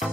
Hey,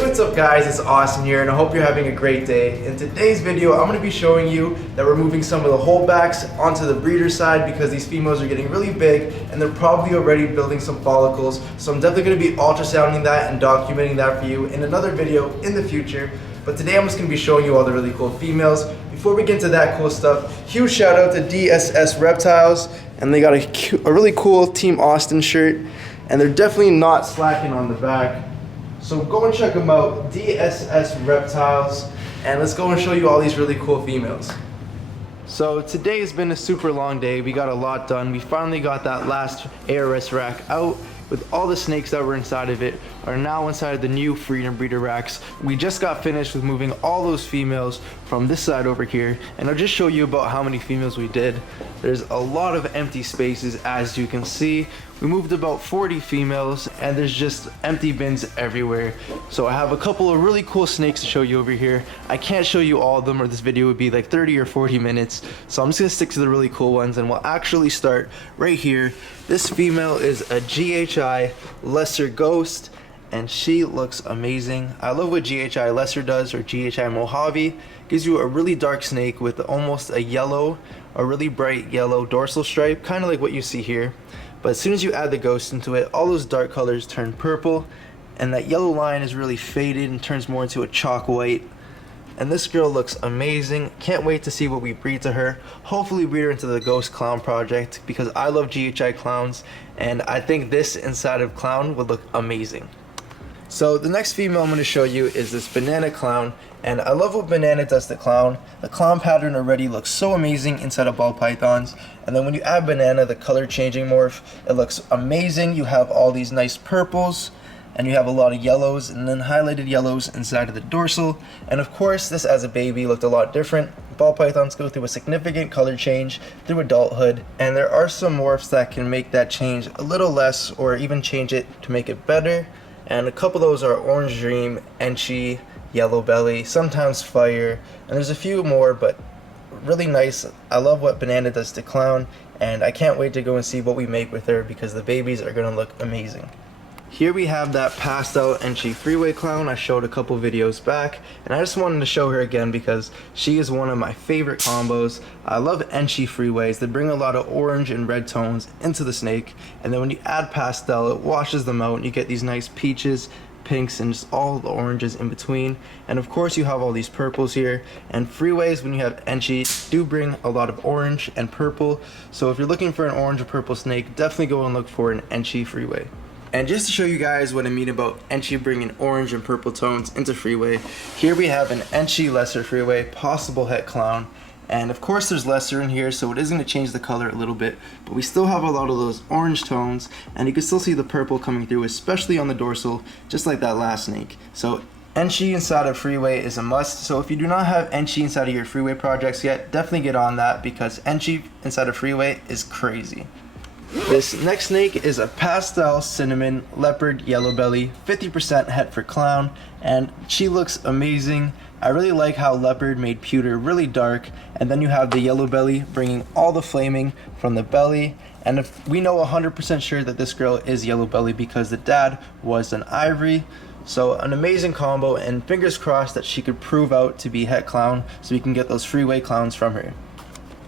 what's up guys, it's Austin here and I hope you're having a great day. In today's video, I'm going to be showing you that we're moving some of the holdbacks onto the breeder side because these females are getting really big and they're probably already building some follicles. So I'm definitely going to be ultrasounding that and documenting that for you in another video in the future. But today I'm just going to be showing you all the really cool females. Before we get into that cool stuff, huge shout out to DSS Reptiles, and they got a really cool Team Austin shirt and they're definitely not slacking on the back. So go and check them out, DSS Reptiles, and let's go and show you all these really cool females. So today has been a super long day. We got a lot done. We finally got that last ARS rack out with all the snakes that were inside of it are now inside of the new Freedom Breeder racks. We just got finished with moving all those females from this side over here, and I'll just show you about how many females we did. There's a lot of empty spaces, as you can see. We moved about 40 females and there's just empty bins everywhere. So I have a couple of really cool snakes to show you over here. I can't show you all of them or this video would be like 30 or 40 minutes. So I'm just gonna stick to the really cool ones and we'll actually start right here. This female is a Ghi Lesser Ghost and she looks amazing. I love what Ghi Lesser does, or Ghi Mojave. Gives you a really dark snake with almost a really bright yellow dorsal stripe, kind of like what you see here. But as soon as you add the ghost into it, all those dark colors turn purple, and that yellow line is really faded and turns more into a chalk white. And this girl looks amazing. Can't wait to see what we breed to her. Hopefully breed her into the Ghost Clown project because I love Ghi clowns, and I think this inside of clown would look amazing. So the next female I'm going to show you is this banana clown, and I love what banana does to clown. The clown pattern already looks so amazing inside of ball pythons, and then when you add banana, the color changing morph, it looks amazing. You have all these nice purples and you have a lot of yellows and then highlighted yellows inside of the dorsal. And of course this as a baby looked a lot different. Ball pythons go through a significant color change through adulthood, and there are some morphs that can make that change a little less or even change it to make it better. And a couple of those are Orange Dream, Enchi, Yellow Belly, sometimes Fire, and there's a few more, but really nice. I love what banana does to clown, and I can't wait to go and see what we make with her because the babies are going to look amazing. Here we have that Pastel Enchi Freeway clown I showed a couple videos back, and I just wanted to show her again because she is one of my favorite combos. I love Enchi Freeways. They bring a lot of orange and red tones into the snake, and then when you add pastel, it washes them out and you get these nice peaches, pinks, and just all the oranges in between. And of course you have all these purples here, and freeways when you have Enchi do bring a lot of orange and purple. So if you're looking for an orange or purple snake, definitely go and look for an Enchi Freeway. And just to show you guys what I mean about Enchi bringing orange and purple tones into Freeway, here we have an Enchi Lesser Freeway, possible het clown. And of course there's lesser in here, so it is going to change the color a little bit, but we still have a lot of those orange tones, and you can still see the purple coming through, especially on the dorsal, just like that last snake. So Enchi inside of Freeway is a must. So if you do not have Enchi inside of your Freeway projects yet, definitely get on that because Enchi inside of Freeway is crazy. This next snake is a Pastel Cinnamon Leopard Yellow Belly, 50% het for clown, and she looks amazing. I really like how Leopard made pewter really dark, and then you have the yellow belly bringing all the flaming from the belly. And if we know 100% sure that this girl is yellow belly because the dad was an ivory. So an amazing combo, and fingers crossed that she could prove out to be het clown so we can get those Freeway clowns from her.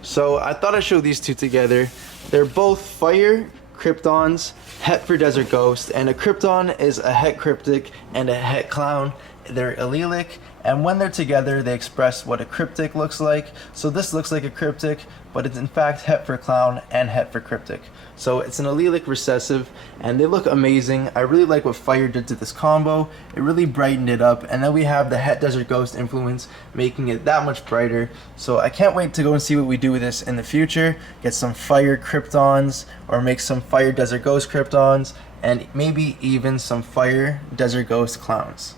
So I thought I'd show these two together. They're both Fire Kryptons, het for Desert Ghost, and a Krypton is a het cryptic and a het clown. They're allelic, and when they're together they express what a cryptic looks like. So this looks like a cryptic, but it's in fact het for clown and het for cryptic. So it's an allelic recessive, and they look amazing. I really like what Fire did to this combo. It really brightened it up, and then we have the het Desert Ghost influence making it that much brighter. So I can't wait to go and see what we do with this in the future. Get some Fire Kryptons, or make some Fire Desert Ghost Kryptons, and maybe even some Fire Desert Ghost clowns.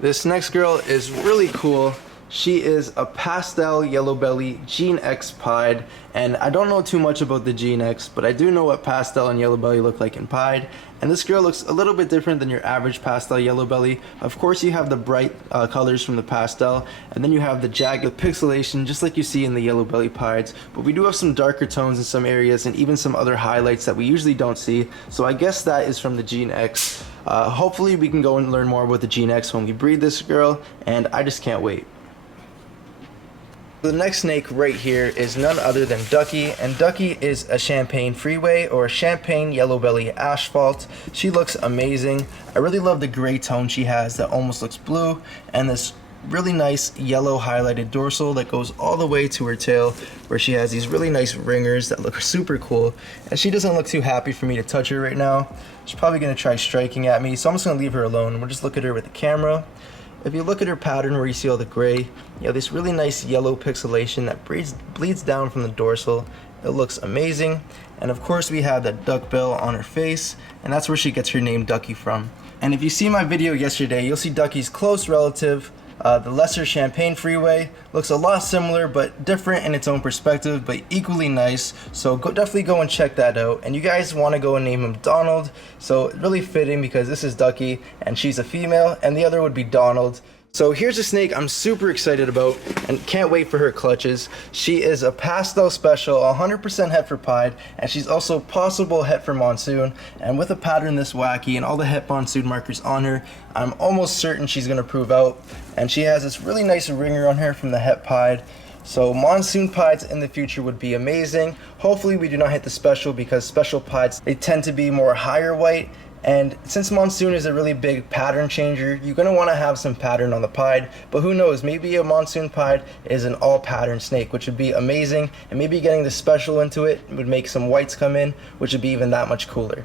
This next girl is really cool. She is a pastel yellow belly Gene X pied, and I don't know too much about the Gene X, but I do know what pastel and yellow belly look like in pied. And this girl looks a little bit different than your average pastel yellow belly. Of course, you have the bright colors from the pastel, and then you have the jagged pixelation just like you see in the yellow belly pieds. But we do have some darker tones in some areas and even some other highlights that we usually don't see. So I guess that is from the Gene X. Hopefully we can go and learn more about the Gene X when we breed this girl, and I just can't wait. The next snake right here is none other than Ducky, and Ducky is a Champagne Freeway or Champagne Yellow Belly Asphalt. She looks amazing. I really love the gray tone she has that almost looks blue, and this really nice yellow highlighted dorsal that goes all the way to her tail, where she has these really nice ringers that look super cool. And she doesn't look too happy for me to touch her right now. She's probably going to try striking at me, so I'm just going to leave her alone and we'll just look at her with the camera. If you look at her pattern where you see all the gray, you have this really nice yellow pixelation that bleeds down from the dorsal. It looks amazing. And of course we have that duck bill on her face, and that's where she gets her name Ducky from. And if you see my video yesterday, you'll see Ducky's close relative, the Lesser Champagne Freeway. Looks a lot similar but different in its own perspective, but equally nice. So definitely go and check that out. And you guys want to go and name him Donald, so really fitting because this is Ducky and she's a female, and the other would be Donald. So here's a snake I'm super excited about and can't wait for her clutches. She is a pastel special, 100% het for pied, and she's also possible het for monsoon. And with a pattern this wacky and all the het monsoon markers on her, I'm almost certain she's going to prove out. And she has this really nice ringer on her from the het pied. So monsoon pieds in the future would be amazing. Hopefully we do not hit the special, because special pieds, they tend to be more higher white. And since monsoon is a really big pattern changer, you're going to want to have some pattern on the pied. But who knows, maybe a monsoon pied is an all pattern snake, which would be amazing. And maybe getting the special into it would make some whites come in, which would be even that much cooler.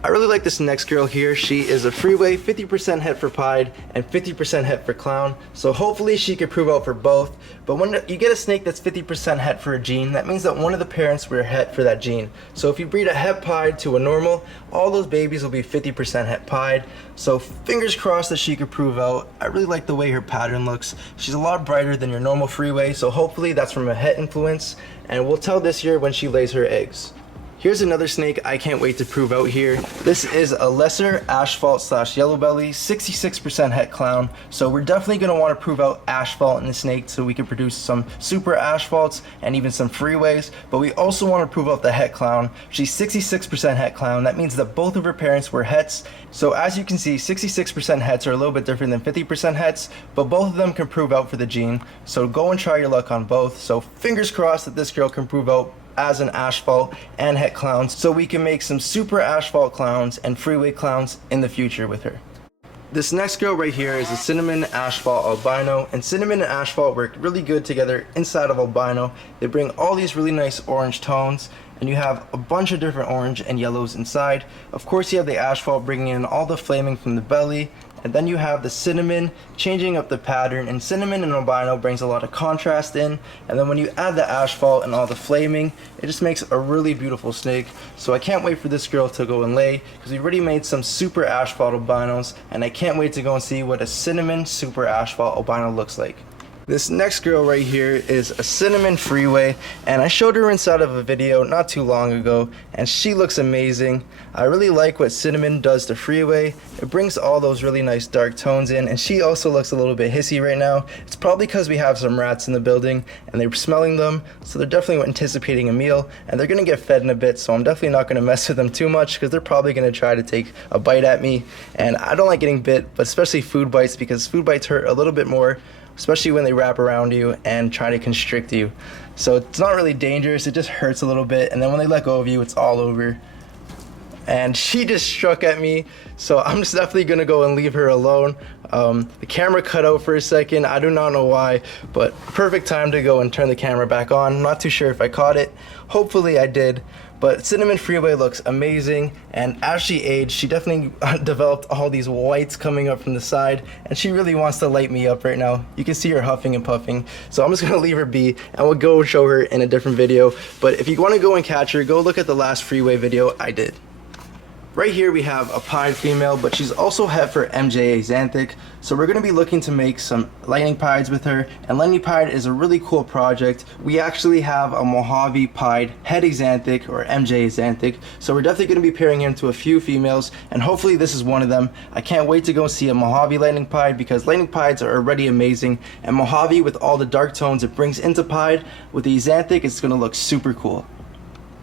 I really like this next girl here. She is a Freeway, 50% het for pied and 50% het for clown. So hopefully she could prove out for both. But when you get a snake that's 50% het for a gene, that means that one of the parents were het for that gene. So if you breed a het pied to a normal, all those babies will be 50% het pied. So fingers crossed that she could prove out. I really like the way her pattern looks. She's a lot brighter than your normal Freeway, so hopefully that's from a het influence. And we'll tell this year when she lays her eggs. Here's another snake I can't wait to prove out here. This is a Lesser Asphalt / Yellow Belly, 66% het clown. So we're definitely going to want to prove out Asphalt in the snake so we can produce some super Asphalts and even some Freeways. But we also want to prove out the het clown. She's 66% het clown. That means that both of her parents were hets. So as you can see, 66% hets are a little bit different than 50% hets, but both of them can prove out for the gene. So go and try your luck on both. So fingers crossed that this girl can prove out as an Asphalt and het clowns, so we can make some super Asphalt clowns and Freeway clowns in the future with her. This next girl right here is a Cinnamon Asphalt Albino, and Cinnamon and Asphalt work really good together inside of Albino. They bring all these really nice orange tones, and you have a bunch of different orange and yellows inside. Of course you have the Asphalt bringing in all the flaming from the belly, and then you have the Cinnamon changing up the pattern, and Cinnamon and Albino brings a lot of contrast in, and then when you add the Asphalt and all the flaming, it just makes a really beautiful snake. So I can't wait for this girl to go and lay, because we already made some super Asphalt Albinos, and I can't wait to go and see what a Cinnamon super Asphalt Albino looks like. This next girl right here is a Cinnamon Freeway, and I showed her inside of a video not too long ago, and she looks amazing. I really like what Cinnamon does to Freeway. It brings all those really nice dark tones in, and she also looks a little bit hissy right now. It's probably because we have some rats in the building and they're smelling them, so they're definitely anticipating a meal, and they're gonna get fed in a bit, so I'm definitely not gonna mess with them too much because they're probably gonna try to take a bite at me. And I don't like getting bit, but especially food bites, because food bites hurt a little bit more, especially when they wrap around you and try to constrict you. So it's not really dangerous, it just hurts a little bit, and then when they let go of you, it's all over. And she just struck at me, so I'm just definitely gonna go and leave her alone. The camera cut out for a second, I do not know why, but perfect time to go and turn the camera back on. I'm not too sure if I caught it, hopefully I did. But Cinnamon Freeway looks amazing, and as she aged, she definitely developed all these whites coming up from the side, and she really wants to light me up right now. You can see her huffing and puffing, so I'm just gonna leave her be, and we'll go show her in a different video. But if you wanna go and catch her, go look at the last Freeway video I did. Right here we have a pied female, but she's also het for MJ Axanthic. So we're going to be looking to make some lightning pieds with her. And lightning pied is a really cool project. We actually have a Mojave pied het Axanthic or MJ Axanthic. So we're definitely going to be pairing him to a few females, and hopefully this is one of them. I can't wait to go see a Mojave lightning pied because lightning pieds are already amazing. And Mojave, with all the dark tones it brings into pied, with the Axanthic, it's going to look super cool.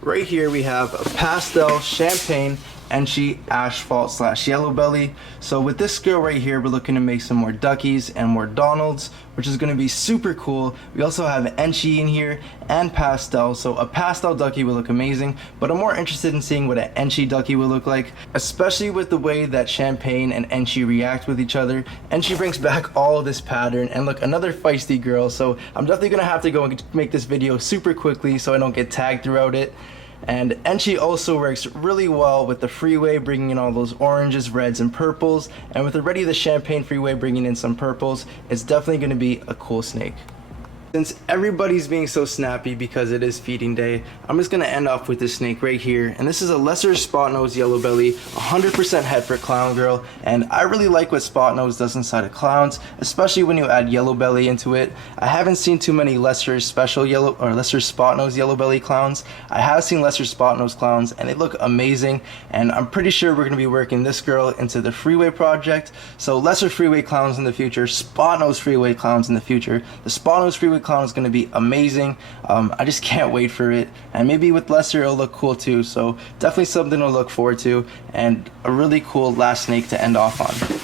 Right here we have a Pastel Champagne Enchi Asphalt / Yellow Belly. So with this girl right here, we're looking to make some more Duckies and more Donalds, which is going to be super cool. We also have Enchi in here and Pastel. So a Pastel Ducky will look amazing, but I'm more interested in seeing what an Enchi Ducky will look like, especially with the way that Champagne and Enchi react with each other. Enchi brings back all of this pattern, and look, another feisty girl. So I'm definitely going to have to go and make this video super quickly so I don't get tagged throughout it. And Enchi also works really well with the Freeway, bringing in all those oranges, reds, and purples. And with already the Champagne Freeway bringing in some purples, it's definitely going to be a cool snake. Since everybody's being so snappy because it is feeding day, I'm just going to end off with this snake right here. And this is a Lesser Spot Nose Yellow Belly, 100% het for Clown Girl. And I really like what Spot Nose does inside of clowns, especially when you add Yellow Belly into it. I haven't seen too many Lesser Special Yellow or Lesser Spot Nose Yellow Belly clowns. I have seen Lesser Spot Nose clowns and they look amazing. And I'm pretty sure we're going to be working this girl into the Freeway project. So Lesser Freeway clowns in the future, Spot Nose Freeway clowns in the future. The Spot Nose Freeway clown is going to be amazing. I just can't wait for it, and maybe with Lesser it'll look cool too. So definitely something to look forward to, and a really cool last snake to end off on.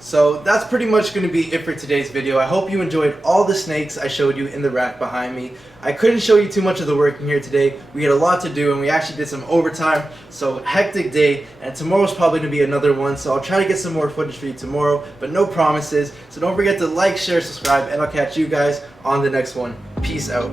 So that's pretty much going to be it for today's video. I hope you enjoyed all the snakes I showed you in the rack behind me. I couldn't show you too much of the work in here today. We had a lot to do, and we actually did some overtime, so hectic day, and tomorrow's probably going to be another one, so I'll try to get some more footage for you tomorrow, but no promises. So don't forget to like, share, subscribe, and I'll catch you guys on the next one. Peace out.